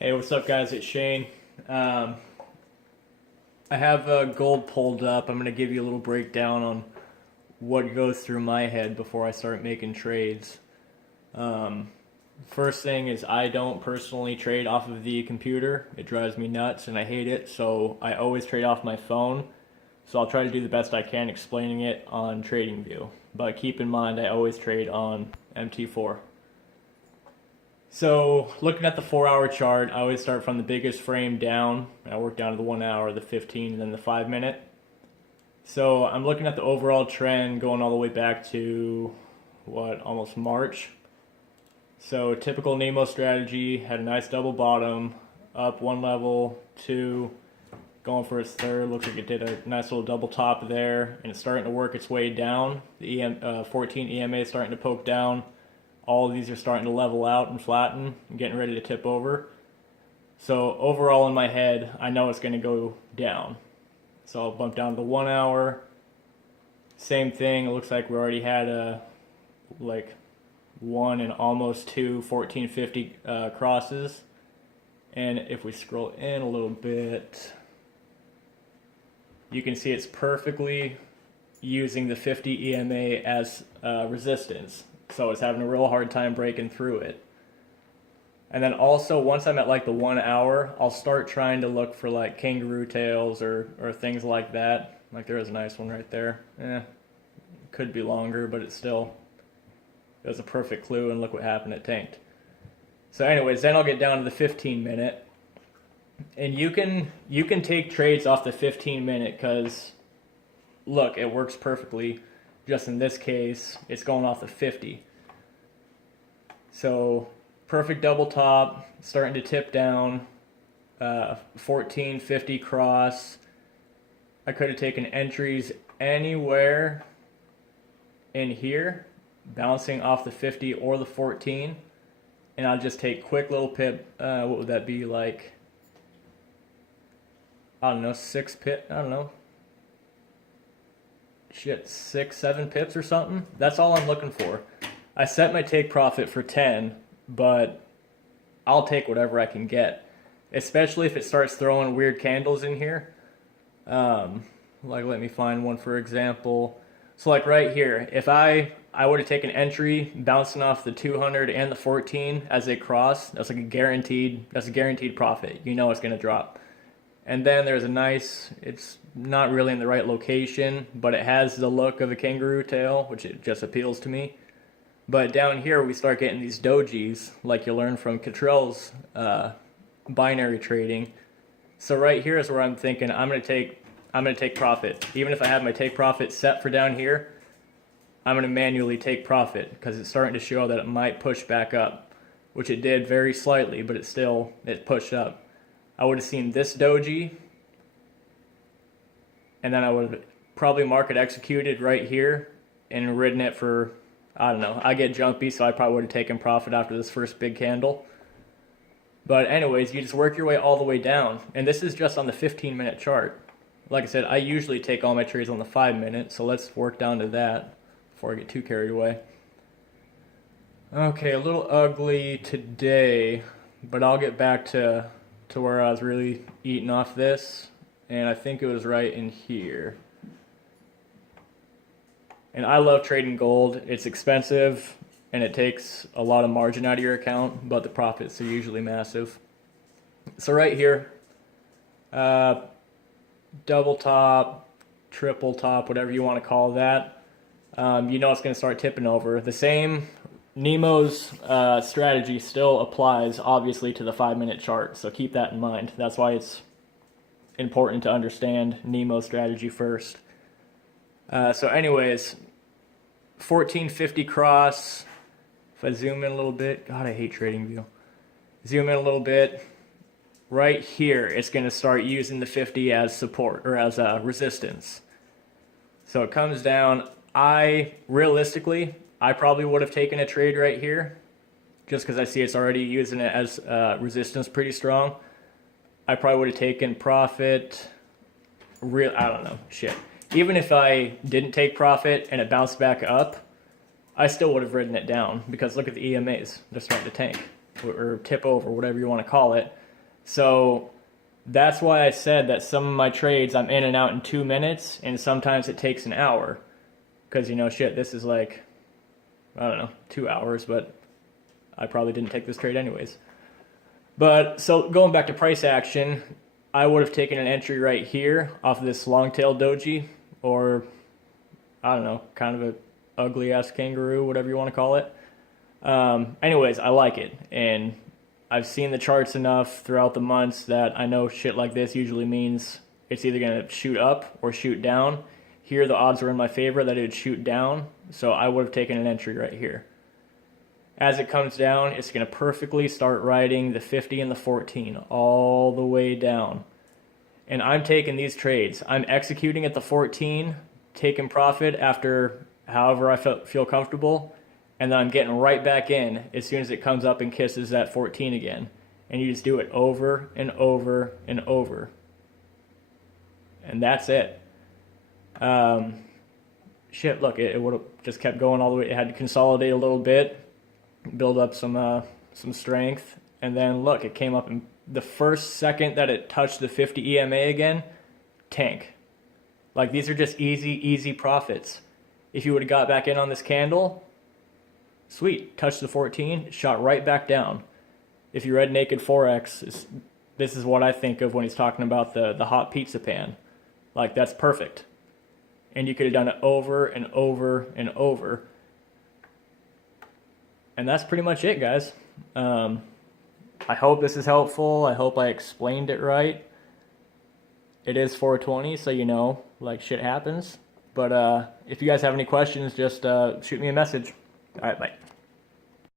Hey, what's up, guys? It's Shane. Um, I have gold pulled up. I'm going to give you a little breakdown on what goes through my head before I start making trades. Um, First thing is, I don't personally trade off of the computer. It drives me nuts and I hate it, so I always trade off my phone. So I'll try to do the best I can explaining it on TradingView. But keep in mind, I always trade on MT4. So looking at the 4 hour chart, I always start from the biggest frame down. I work down to the 1 hour, the 15, and then the 5 minute. So I'm looking at the overall trend going all the way back to almost March. So typical Nemo strategy, had a nice double bottom, up one level, two, going for its third. Looks like it did a nice little double top there, and it's starting to work its way down. The 14 EMA is starting to poke down. All of these are starting to level out and flatten and getting ready to tip over. So overall in my head, I know it's going to go down. So I'll bump down to the 1 hour. Same thing. It looks like we already had a one and almost two 1450 crosses. And if we scroll in a little bit, you can see it's perfectly using the 50 EMA as resistance. So it's having a real hard time breaking through it. And then also, once I'm at like the 1 hour, I'll start trying to look for like kangaroo tails or things like that. Like there is a nice one right there. Could be longer, but it was a perfect clue, and look what happened, it tanked. So anyways, then I'll get down to the 15 minute. And you can take trades off the 15 minute because look, it works perfectly. Just in this case, it's going off the 50. So perfect double top, starting to tip down, 1450 cross. I could have taken entries anywhere in here, bouncing off the 50 or the 14. And I'll just take quick little pip, what would that be, like, I don't know, 6 pip, I don't know. 6-7 pips or something. That's all I'm looking for. I set my take profit for 10, but I'll take whatever I can get, especially if it starts throwing weird candles in here. Let me find one for example. So like right here, if I would have taken entry bouncing off the 200 and the 14 as they cross, that's a guaranteed profit. You know it's going to drop. And then there's a nice, it's not really in the right location, but it has the look of a kangaroo tail, which it just appeals to me. But down here we start getting these dojis, like you learned from Cottrell's binary trading. So right here is where I'm thinking I'm gonna take profit. Even if I have my take profit set for down here, I'm gonna manually take profit because it's starting to show that it might push back up, which it did very slightly, but it pushed up. I would have seen this doji, and then I would have probably market executed right here and ridden it for, I don't know, I get jumpy, so I probably would have taken profit after this first big candle. But anyways, you just work your way all the way down, and this is just on the 15-minute chart. Like I said, I usually take all my trades on the 5 minute, so let's work down to that before I get too carried away. Okay, a little ugly today, but I'll get back to where I was really eating off this, and I think it was right in here. And I love trading gold. It's expensive and it takes a lot of margin out of your account, but the profits are usually massive. So right here, double top, triple top, whatever you want to call that, you know it's going to start tipping over. The same Nemo's strategy still applies, obviously, to the 5 minute chart, so keep that in mind. That's why it's important to understand Nemo's strategy first. So anyways, 1450 cross. If I zoom in a little bit, God, I hate TradingView. Zoom in a little bit. Right here, it's going to start using the 50 as support, or as resistance. So it comes down. Realistically, I probably would have taken a trade right here, just because I see it's already using it as resistance pretty strong. I probably would have taken profit. I don't know, shit. Even if I didn't take profit and it bounced back up, I still would have ridden it down, because look at the EMAs. They're starting to tank, or tip over, whatever you want to call it. So that's why I said that some of my trades I'm in and out in 2 minutes, and sometimes it takes an hour. Because, shit, this is like, I don't know, 2 hours, but I probably didn't take this trade anyways. But, so going back to price action, I would have taken an entry right here off of this long-tail doji, or, I don't know, kind of a ugly-ass kangaroo, whatever you want to call it. Anyways, I like it, and I've seen the charts enough throughout the months that I know shit like this usually means it's either going to shoot up or shoot down. Here, the odds were in my favor that it would shoot down, so I would have taken an entry right here. As it comes down, it's going to perfectly start riding the 50 and the 14 all the way down. And I'm taking these trades. I'm executing at the 14, taking profit after however I feel comfortable, and then I'm getting right back in as soon as it comes up and kisses that 14 again. And you just do it over and over and over. And that's it. Shit, look, it would have just kept going all the way. It had to consolidate a little bit, build up some strength, and then look, it came up in the first second that it touched the 50 EMA again, tank. Like, these are just easy profits. If you would have got back in on this candle, sweet, touched the 14, shot right back down. If you read Naked Forex, this is what I think of when he's talking about the hot pizza pan. Like, that's perfect. And you could have done it over and over and over. And that's pretty much it, guys. I hope this is helpful. I hope I explained it right. It is 420, so like, shit happens. But if you guys have any questions, just shoot me a message. All right, bye.